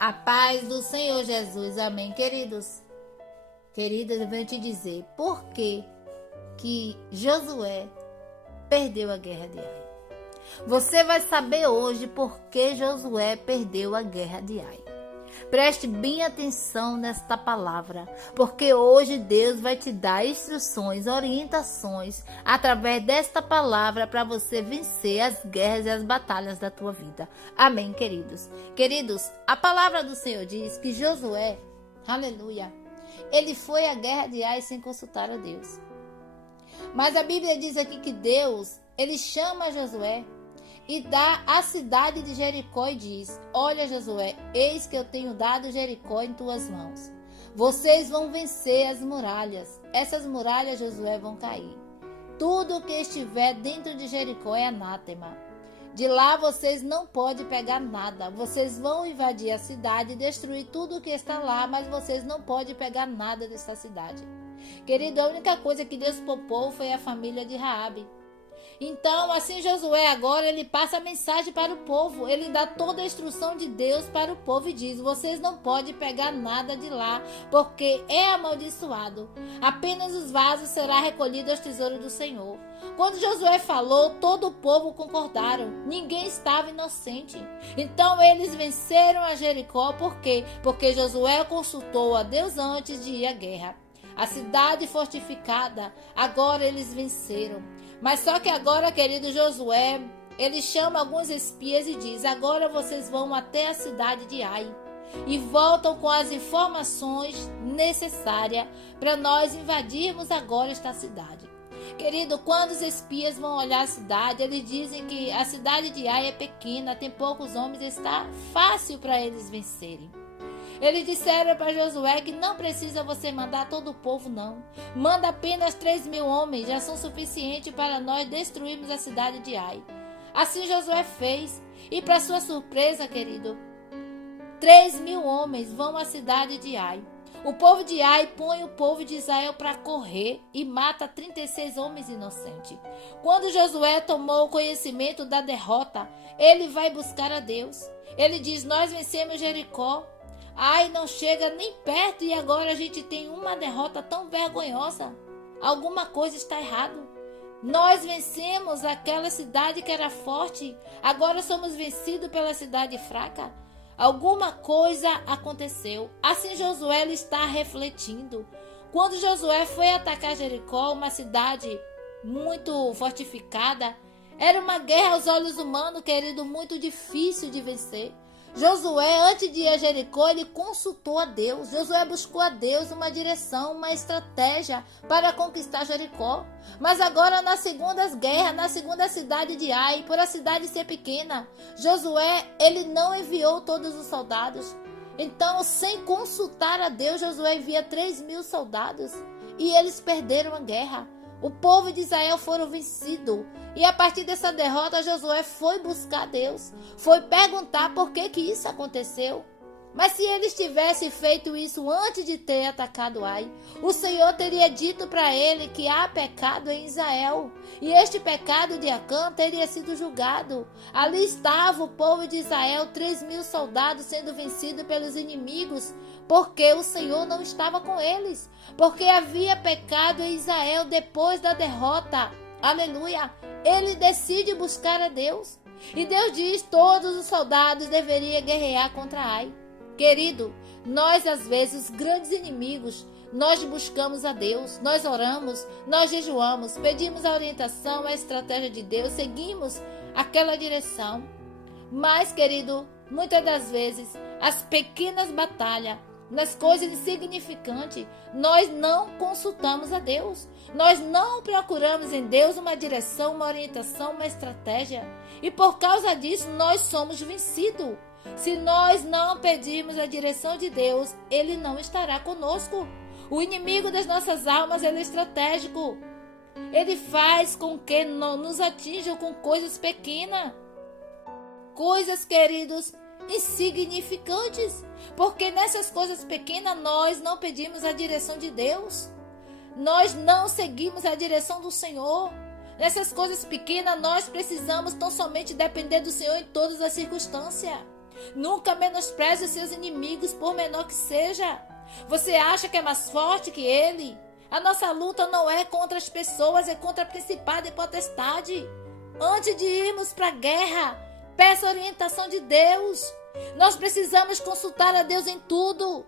A paz do Senhor Jesus, amém, queridos. Queridas, eu venho te dizer por que Josué perdeu a guerra de Ai. Você vai saber hoje por que Josué perdeu a guerra de Ai. Preste bem atenção nesta palavra, porque hoje Deus vai te dar instruções, orientações através desta palavra para você vencer as guerras e as batalhas da tua vida. Amém, queridos. Queridos, a palavra do Senhor diz que Josué, aleluia, ele foi à guerra de Ai sem consultar a Deus. Mas a Bíblia diz aqui que Deus, ele chama Josué e dá a cidade de Jericó e diz: olha, Josué, eis que eu tenho dado Jericó em tuas mãos. Vocês vão vencer as muralhas. Essas muralhas, Josué, vão cair. Tudo que estiver dentro de Jericó é anátema. De lá vocês não podem pegar nada. Vocês vão invadir a cidade e destruir tudo que está lá, mas vocês não podem pegar nada dessa cidade. Querido, a única coisa que Deus poupou foi a família de Raabe. Então, assim Josué agora, ele passa a mensagem para o povo, ele dá toda a instrução de Deus para o povo e diz: vocês não podem pegar nada de lá, porque é amaldiçoado. Apenas os vasos serão recolhidos aos tesouros do Senhor. Quando Josué falou, todo o povo concordaram, ninguém estava inocente. Então eles venceram a Jericó, por quê? Porque Josué consultou a Deus antes de ir à guerra. A cidade fortificada, agora eles venceram. Mas só que agora, querido Josué, ele chama alguns espias e diz: agora vocês vão até a cidade de Ai e voltam com as informações necessárias para nós invadirmos agora esta cidade. Querido, quando os espias vão olhar a cidade, eles dizem que a cidade de Ai é pequena, tem poucos homens, está fácil para eles vencerem. Eles disseram para Josué que não precisa você mandar todo o povo, não. Manda apenas 3.000 homens, já são suficientes para nós destruirmos a cidade de Ai. Assim Josué fez. E para sua surpresa, querido, 3.000 homens vão à cidade de Ai. O povo de Ai põe o povo de Israel para correr e mata 36 homens inocentes. Quando Josué tomou conhecimento da derrota, ele vai buscar a Deus. Ele diz: nós vencemos Jericó. Ai não chega nem perto e agora a gente tem uma derrota tão vergonhosa. Alguma coisa está errada. Nós vencemos aquela cidade que era forte, agora somos vencidos pela cidade fraca. Alguma coisa aconteceu. Assim Josué está refletindo. Quando Josué foi atacar Jericó, uma cidade muito fortificada, era uma guerra aos olhos humanos, querido, muito difícil de vencer. Josué, antes de ir a Jericó, ele consultou a Deus. Josué buscou a Deus uma direção, uma estratégia para conquistar Jericó. Mas agora, na segunda guerra, na segunda cidade de Ai, por a cidade ser pequena, Josué, ele não enviou todos os soldados. Então, sem consultar a Deus, Josué envia 3.000 soldados e eles perderam a guerra. O povo de Israel foram vencidos. E a partir dessa derrota, Josué foi buscar Deus. Foi perguntar por que isso aconteceu. Mas se eles tivessem feito isso antes de ter atacado Ai, o Senhor teria dito para ele que há pecado em Israel. E este pecado de Acã teria sido julgado. Ali estava o povo de Israel, 3.000 soldados sendo vencidos pelos inimigos, porque o Senhor não estava com eles. Porque havia pecado em Israel depois da derrota. Aleluia! Ele decide buscar a Deus. E Deus diz: todos os soldados deveriam guerrear contra Ai. Querido, nós às vezes, os grandes inimigos, nós buscamos a Deus, nós oramos, nós jejuamos, pedimos a orientação, a estratégia de Deus, seguimos aquela direção. Mas, querido, muitas das vezes, as pequenas batalhas, nas coisas insignificantes, nós não consultamos a Deus. Nós não procuramos em Deus uma direção, uma orientação, uma estratégia. E por causa disso, nós somos vencidos. Se nós não pedirmos a direção de Deus, Ele não estará conosco. O inimigo das nossas almas, ele é estratégico. Ele faz com que nos atinjam com coisas pequenas. Coisas, queridos, insignificantes. Porque nessas coisas pequenas nós não pedimos a direção de Deus. Nós não seguimos a direção do Senhor. Nessas coisas pequenas nós precisamos tão somente depender do Senhor em todas as circunstâncias. Nunca menospreze os seus inimigos, por menor que seja. Você acha que é mais forte que ele? A nossa luta não é contra as pessoas, é contra principado e potestade. Antes de irmos para a guerra, peça a orientação de Deus. Nós precisamos consultar a Deus em tudo.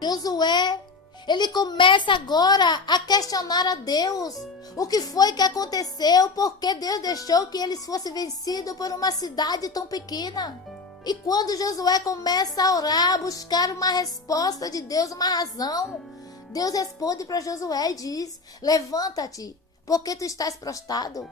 Josué, ele começa agora a questionar a Deus. O que foi que aconteceu? Por que Deus deixou que eles fossem vencidos por uma cidade tão pequena? E quando Josué começa a orar, a buscar uma resposta de Deus, uma razão, Deus responde para Josué e diz: levanta-te, porque tu estás prostrado.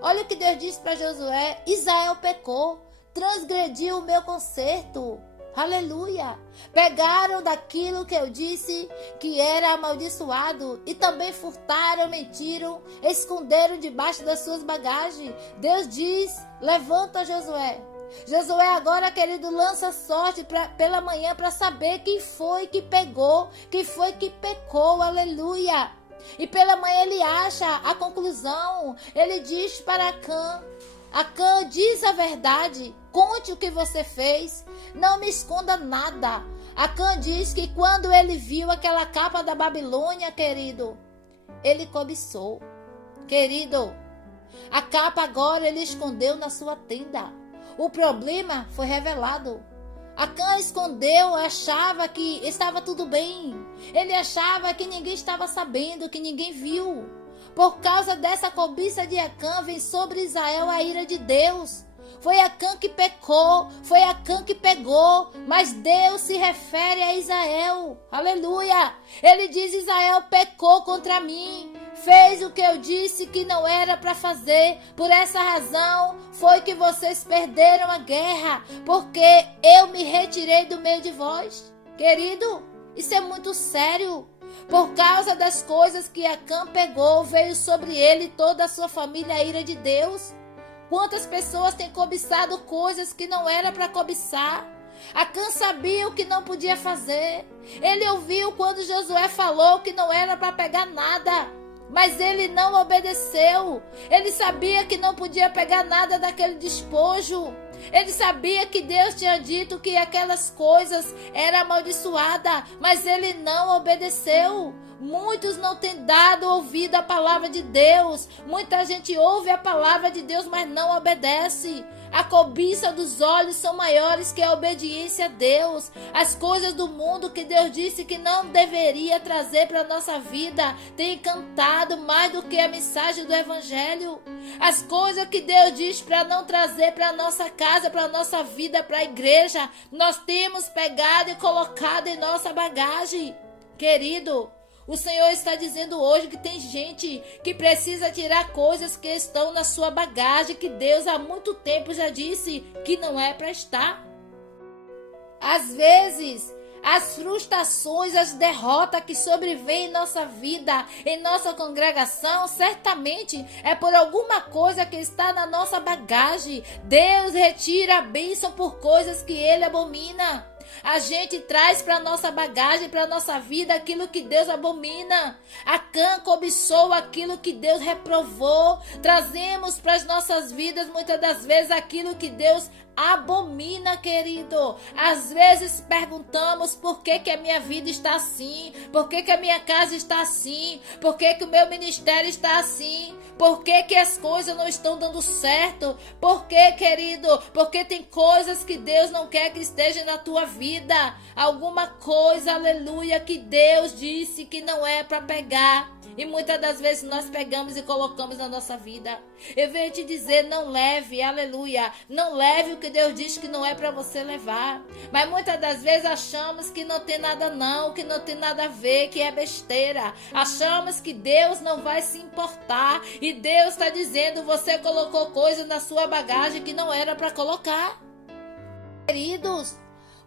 Olha o que Deus disse para Josué: Israel pecou, transgrediu o meu concerto. Aleluia! Pegaram daquilo que eu disse que era amaldiçoado e também furtaram, mentiram, esconderam debaixo das suas bagagens. Deus diz: levanta, Josué. Josué agora, querido, lança sorte pela manhã para saber quem foi que pegou, quem foi que pecou. Aleluia! E pela manhã ele acha a conclusão. Ele diz para Acã, diz a verdade, conte o que você fez, não me esconda nada. Acã diz que quando ele viu aquela capa da Babilônia, querido, ele cobiçou. Querido, a capa agora ele escondeu na sua tenda. O problema foi revelado. Acã escondeu, achava que estava tudo bem. Ele achava que ninguém estava sabendo, que ninguém viu. Por causa dessa cobiça de Acã, vem sobre Israel a ira de Deus. Foi Acã que pecou, foi Acã que pegou, mas Deus se refere a Israel. Aleluia! Ele diz: Israel pecou contra mim, fez o que eu disse que não era para fazer. Por essa razão foi que vocês perderam a guerra, porque eu me retirei do meio de vós. Querido, isso é muito sério. Por causa das coisas que Acã pegou, veio sobre ele e toda a sua família a ira de Deus. Quantas pessoas têm cobiçado coisas que não era para cobiçar? Acã sabia o que não podia fazer. Ele ouviu quando Josué falou que não era para pegar nada, mas ele não obedeceu. Ele sabia que não podia pegar nada daquele despojo. Ele sabia que Deus tinha dito que aquelas coisas eram amaldiçoadas, mas ele não obedeceu. Muitos não têm dado ouvido à palavra de Deus. Muita gente ouve a palavra de Deus, mas não obedece. A cobiça dos olhos são maiores que a obediência a Deus. As coisas do mundo que Deus disse que não deveria trazer para a nossa vida tem encantado mais do que a mensagem do Evangelho. As coisas que Deus diz para não trazer para a nossa casa, para a nossa vida, para a igreja, nós temos pegado e colocado em nossa bagagem. Querido, o Senhor está dizendo hoje que tem gente que precisa tirar coisas que estão na sua bagagem, que Deus há muito tempo já disse que não é para estar. Às vezes, as frustrações, as derrotas que sobrevêm em nossa vida, em nossa congregação, certamente é por alguma coisa que está na nossa bagagem. Deus retira a bênção por coisas que Ele abomina. A gente traz para nossa bagagem, para nossa vida, aquilo que Deus abomina. Acã cobiçou aquilo que Deus reprovou. Trazemos para as nossas vidas, muitas das vezes, aquilo que Deus abomina, querido. Às vezes perguntamos: por que que a minha vida está assim? Por que que a minha casa está assim? Por que que o meu ministério está assim? Por que que as coisas não estão dando certo? Por que, querido? Porque tem coisas que Deus não quer que estejam na tua vida. Alguma coisa, aleluia, que Deus disse que não é para pegar. E muitas das vezes nós pegamos e colocamos na nossa vida. Eu venho te dizer: não leve, aleluia, não leve o que Deus diz que não é para você levar. Mas muitas das vezes achamos que não tem nada não, que não tem nada a ver, que é besteira. Achamos que Deus não vai se importar. E Deus está dizendo: você colocou coisa na sua bagagem que não era para colocar. Queridos,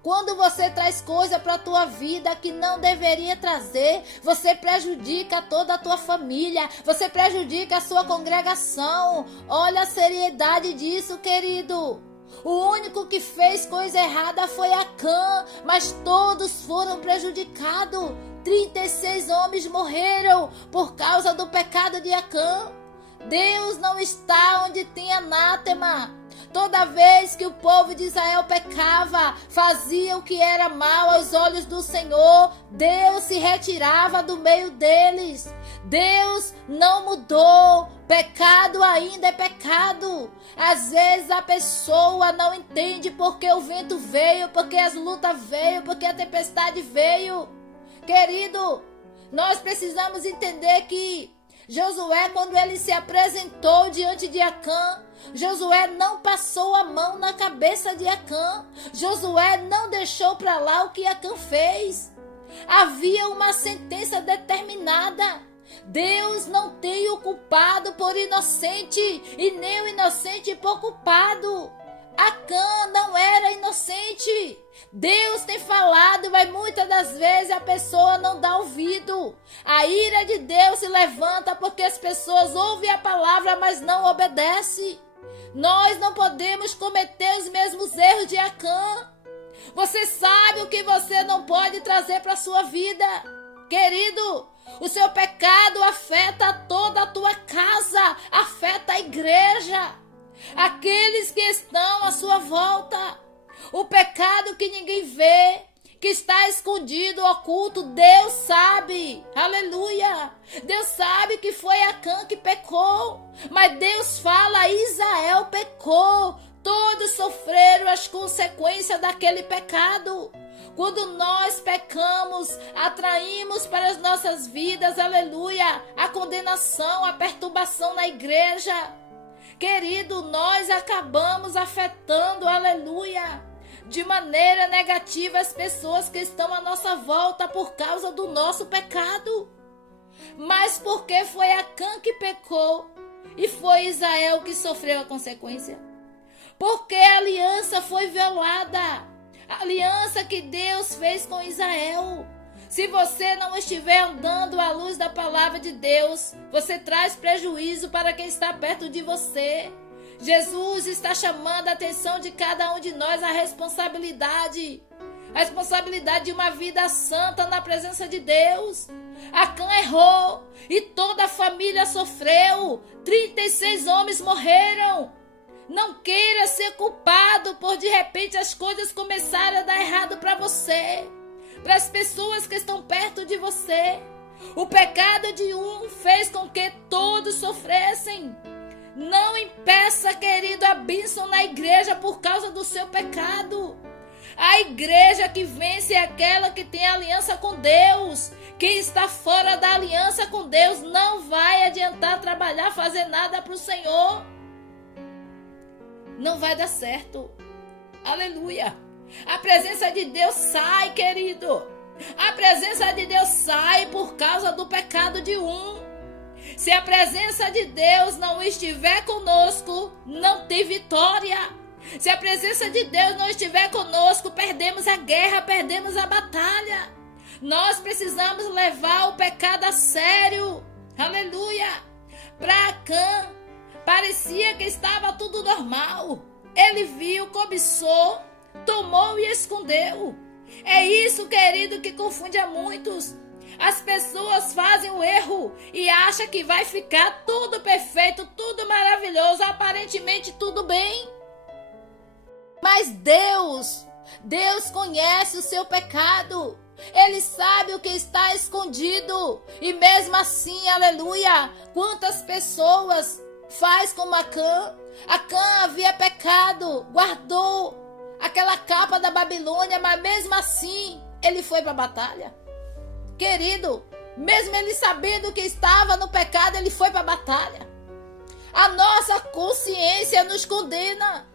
quando você traz coisa para a tua vida que não deveria trazer, você prejudica toda a tua família, você prejudica a sua congregação. Olha a seriedade disso, querido. O único que fez coisa errada foi Acã, mas todos foram prejudicados. 36 homens morreram por causa do pecado de Acã. Deus não está onde tem anátema. Toda vez que o povo de Israel pecava, fazia o que era mal aos olhos do Senhor, Deus se retirava do meio deles. Deus não mudou. Pecado ainda é pecado. Às vezes a pessoa não entende porque o vento veio, porque as lutas veio, porque a tempestade veio. Querido, nós precisamos entender que Josué, quando ele se apresentou diante de Acã, Josué não passou a mão na cabeça de Acã. Josué não deixou para lá o que Acã fez. Havia uma sentença determinada. Deus não tem o culpado por inocente e nem o inocente por culpado. Acã não era inocente. Deus tem falado, mas muitas das vezes a pessoa não dá ouvido. A ira de Deus se levanta porque as pessoas ouvem a palavra, mas não obedecem. Nós não podemos cometer os mesmos erros de Acã. Você sabe o que você não pode trazer para a sua vida. Querido, o seu pecado afeta toda a tua casa, afeta a igreja, aqueles que estão à sua volta. O pecado que ninguém vê, que está escondido, oculto, Deus sabe. Aleluia! Deus sabe que foi Acã que pecou, mas Deus fala: Israel pecou. Todos sofreram as consequências daquele pecado. Quando nós pecamos, atraímos para as nossas vidas, aleluia, a condenação, a perturbação na igreja. Querido, nós acabamos afetando, aleluia, de maneira negativa as pessoas que estão à nossa volta por causa do nosso pecado. Mas porque foi Acã que pecou e foi Israel que sofreu a consequência? Porque a aliança foi violada. A aliança que Deus fez com Israel. Se você não estiver andando à luz da palavra de Deus, você traz prejuízo para quem está perto de você. Jesus está chamando a atenção de cada um de nós à responsabilidade. A responsabilidade de uma vida santa na presença de Deus. Acã errou e toda a família sofreu. 36 homens morreram. Não queira ser culpado por de repente as coisas começarem a dar errado para você, para as pessoas que estão perto de você. O pecado de um fez com que todos sofressem. Não impeça, querido, a bênção na igreja por causa do seu pecado. A igreja que vence é aquela que tem aliança com Deus. Quem está fora da aliança com Deus não vai adiantar trabalhar, fazer nada para o Senhor. Não vai dar certo. Aleluia. A presença de Deus sai, querido. A presença de Deus sai por causa do pecado de um. Se a presença de Deus não estiver conosco, não tem vitória. Se a presença de Deus não estiver conosco, perdemos a guerra, perdemos a batalha. Nós precisamos levar o pecado a sério. Aleluia. Para Acã, parecia que estava tudo normal. Ele viu, cobiçou, tomou e escondeu. É isso, querido, que confunde a muitos. As pessoas fazem o erro e acham que vai ficar tudo perfeito, tudo maravilhoso, aparentemente tudo bem. Mas Deus conhece o seu pecado. Ele sabe o que está escondido. E mesmo assim, aleluia, quantas pessoas faz como Acã. Acã havia pecado, guardou aquela capa da Babilônia, mas mesmo assim ele foi para a batalha. Querido, mesmo ele sabendo que estava no pecado, ele foi para a batalha. A nossa consciência nos condena.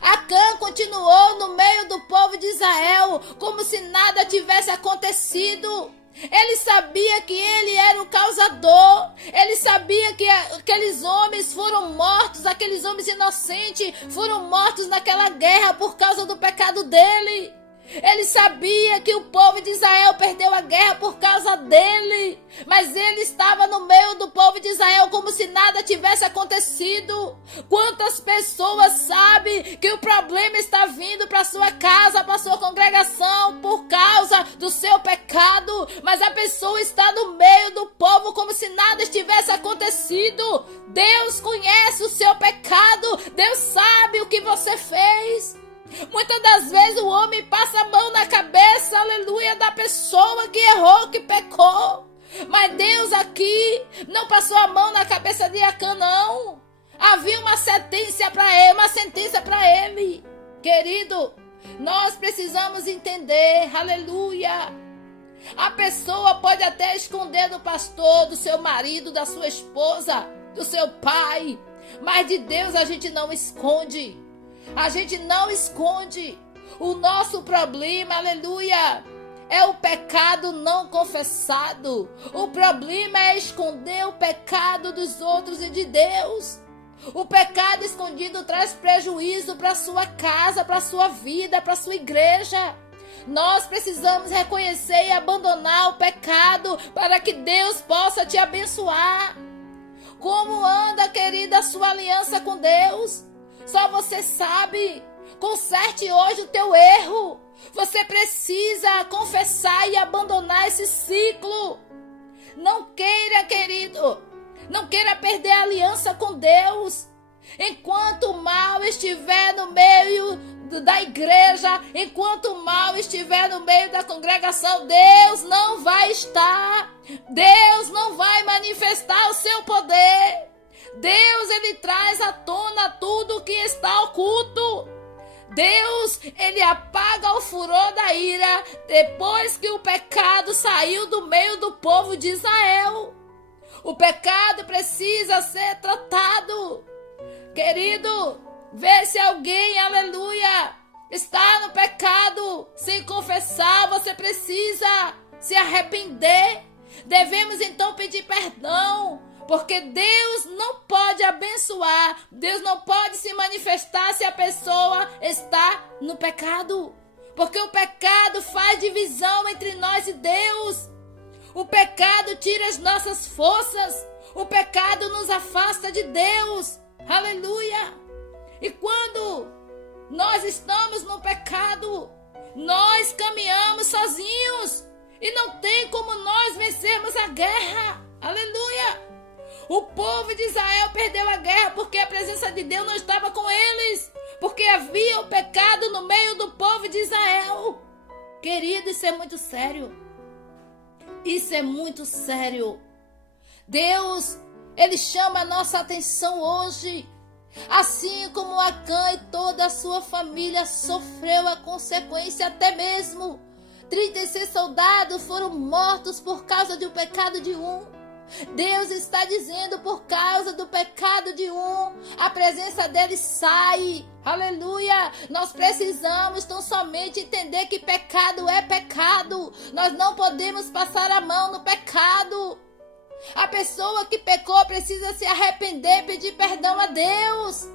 Acã continuou no meio do povo de Israel como se nada tivesse acontecido. Ele sabia que ele era o causador. Ele sabia que aqueles homens foram mortos, aqueles homens inocentes foram mortos naquela guerra por causa do pecado dele. Ele sabia que o povo de Israel perdeu a guerra por causa dele. Mas ele estava no meio do povo de Israel como se nada tivesse acontecido. Quantas pessoas sabem que o problema está vindo para sua casa, para sua congregação, por causa do seu pecado. Mas a pessoa está no meio do povo como se nada estivesse acontecido. Deus conhece o seu pecado. Deus sabe o que você fez. Muitas das vezes o homem passa a mão na cabeça, aleluia, da pessoa que errou, que pecou. Mas Deus aqui não passou a mão na cabeça de Acã, não. Havia uma sentença para ele. Querido, nós precisamos entender, aleluia. A pessoa pode até esconder do pastor, do seu marido, da sua esposa, do seu pai. Mas de Deus a gente não esconde. A gente não esconde. O nosso problema, aleluia, é o pecado não confessado. O problema é esconder o pecado dos outros e de Deus. O pecado escondido traz prejuízo para sua casa, para sua vida, para sua igreja. Nós precisamos reconhecer e abandonar o pecado para que Deus possa te abençoar. Como anda, querida, a sua aliança com Deus? Só você sabe. Conserte hoje o teu erro. Você precisa confessar e abandonar esse ciclo. Não queira, querido, não queira perder a aliança com Deus. Enquanto o mal estiver no meio da igreja, enquanto o mal estiver no meio da congregação, Deus não vai estar. Deus não vai manifestar o seu poder. Deus, ele traz à tona tudo que está oculto. Deus, ele apaga o furor da ira depois que o pecado saiu do meio do povo de Israel. O pecado precisa ser tratado. Querido, vê se alguém, aleluia, está no pecado sem confessar. Você precisa se arrepender. Devemos então pedir perdão. Porque Deus não pode abençoar, Deus não pode se manifestar se a pessoa está no pecado. Porque o pecado faz divisão entre nós e Deus. O pecado tira as nossas forças. O pecado nos afasta de Deus. Aleluia! E quando nós estamos no pecado, nós caminhamos sozinhos. E não tem como nós vencermos a guerra. Aleluia! O povo de Israel perdeu a guerra porque a presença de Deus não estava com eles. Porque havia o pecado no meio do povo de Israel. Querido, isso é muito sério. Isso é muito sério. Deus, ele chama a nossa atenção hoje. Assim como Acã e toda a sua família sofreu a consequência, até mesmo 36 soldados foram mortos por causa do pecado de um. Deus está dizendo, por causa do pecado de um, a presença dele sai. Aleluia! Nós precisamos tão somente entender que pecado é pecado. Nós não podemos passar a mão no pecado. A pessoa que pecou precisa se arrepender, pedir perdão a Deus.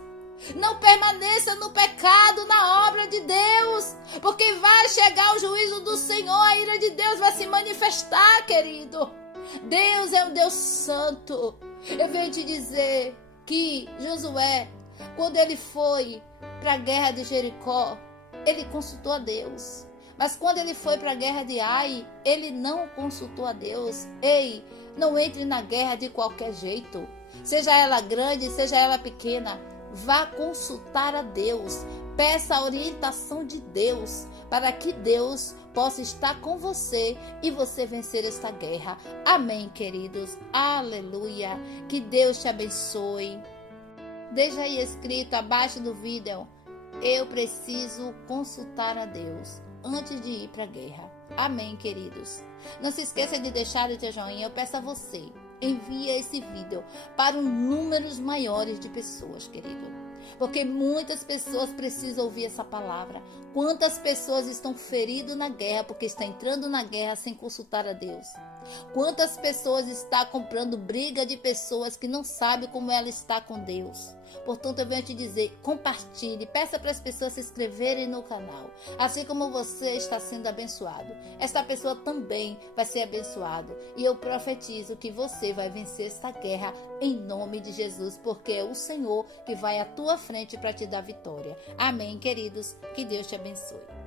Não permaneça no pecado, na obra de Deus, porque vai chegar o juízo do Senhor, a ira de Deus vai se manifestar, querido. Deus é um Deus santo. Eu venho te dizer que Josué, quando ele foi para a guerra de Jericó, ele consultou a Deus. Mas quando ele foi para a guerra de Ai, ele não consultou a Deus. Ei, não entre na guerra de qualquer jeito. Seja ela grande, seja ela pequena. Vá consultar a Deus. Peça a orientação de Deus para que Deus possa estar com você e você vencer esta guerra. Amém, queridos. Aleluia. Que Deus te abençoe. Deixa aí escrito abaixo do vídeo: eu preciso consultar a Deus antes de ir para a guerra. Amém, queridos. Não se esqueça de deixar o teu joinha. Eu peço a você, envia esse vídeo para um número maiores de pessoas, querido. Porque muitas pessoas precisam ouvir essa palavra. Quantas pessoas estão feridas na guerra porque estão entrando na guerra sem consultar a Deus? Quantas pessoas estão comprando briga de pessoas que não sabem como ela está com Deus? Portanto, eu venho te dizer, compartilhe, peça para as pessoas se inscreverem no canal. Assim como você está sendo abençoado, esta pessoa também vai ser abençoada. E eu profetizo que você vai vencer esta guerra em nome de Jesus, porque é o Senhor que vai à tua frente para te dar vitória. Amém, queridos? Que Deus te abençoe.